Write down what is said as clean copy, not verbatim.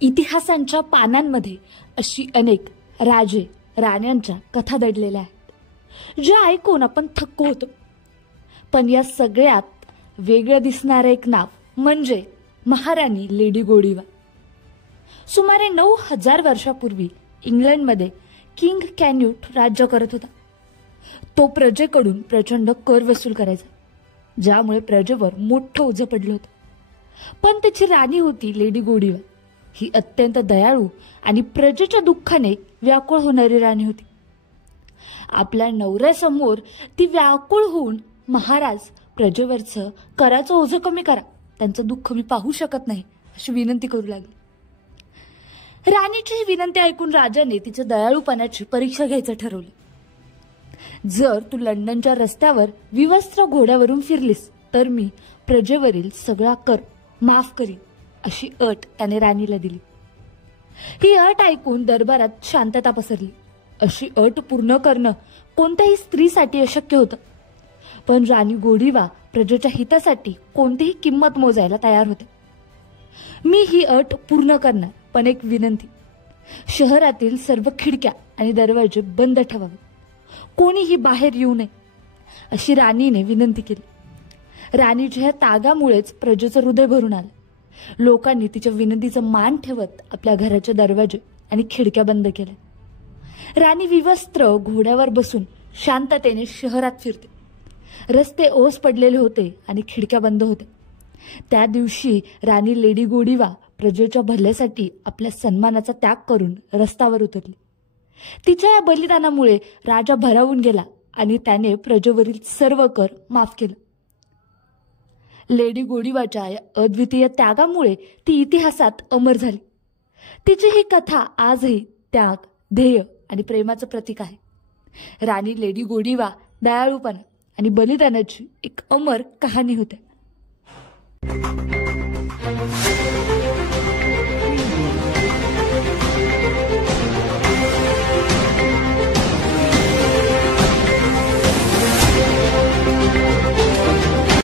इतिहासांच्या पानांमध्ये अशी अनेक राजे राण्यांच्या कथा दडलेल्या आहेत, ज्या ऐकून आपण थक्क होतो. पण या सगळ्यात वेगळं दिसणारं एक नाव म्हणजे महाराणी लेडी गोडीवा. सुमारे 9000 वर्षापूर्वी इंग्लंडमध्ये किंग कॅन्यूट राज्य करत होता. तो प्रजेकडून प्रचंड कर वसूल करायचा, ज्यामुळे प्रजेवर मोठं ओझं पडलं होतं. पण त्याची राणी होती लेडी गोडीवा. ही अत्यंत दयाळू आणि प्रजेच्या दुःखाने व्याकुळ होणारी राणी होती. आपल्या नवऱ्यासमोर ती व्याकुळ होऊन, महाराज, प्रजेवरचं कराचं ओझं कमी करा, त्यांचं दुःख मी पाहू शकत नाही, अशी विनंती करू लागली. राणीची ही विनंती ऐकून राजाने तिच्या दयाळूपणाची परीक्षा घ्यायचं ठरवलं. जर तू लंडनच्या रस्त्यावर विवस्त्र घोड्यावरून फिरलीस तर मी प्रजेवरील सगळा कर माफ करीन, अशी अट त्याने राणीला दिली. ही अट ऐकून दरबारात शांतता पसरली. अशी अट पूर्ण करणं कोणत्याही स्त्रीसाठी अशक्य होतं, पण राणी गोडीवा प्रजेच्या हितासाठी कोणतीही किंमत मोजायला तयार होते. मी ही अट पूर्ण करणार, पण एक विनंती: शहरातील सर्व खिडक्या आणि दरवाजे बंद ठेवावे, कोणीही बाहेर येऊ नये, अशी राणीने विनंती केली. राणीच्या ह्या तागामुळेच प्रजेचं हृदय भरून आलं. लोकांनी तिच्या विनंतीचा मान ठेवत आपल्या घराचे दरवाजे आणि खिडक्या बंद केल्या. राणी विवस्त्र घोड्यावर बसून शांततेने शहरात फिरते. रस्ते ओस पडलेले होते आणि खिडक्या बंद होत्या. त्या दिवशी राणी लेडी गोडीवा प्रजेच्या भल्यासाठी आपल्या सन्मानाचा त्याग करून रस्त्यावर उतरली. तिच्या या बलिदानामुळे राजा भारावून गेला आणि त्याने प्रजेवरील सर्व कर माफ केलं. लेडी गोडीवाच्या या अद्वितीय त्यागामुळे ती इतिहासात अमर झाली. तिची ही कथा आजही त्याग, ध्येय आणि प्रेमाचं प्रतीक आहे. राणी लेडी गोडीवा दयाळूपणा आणि बलिदानाची एक अमर कहाणी होते.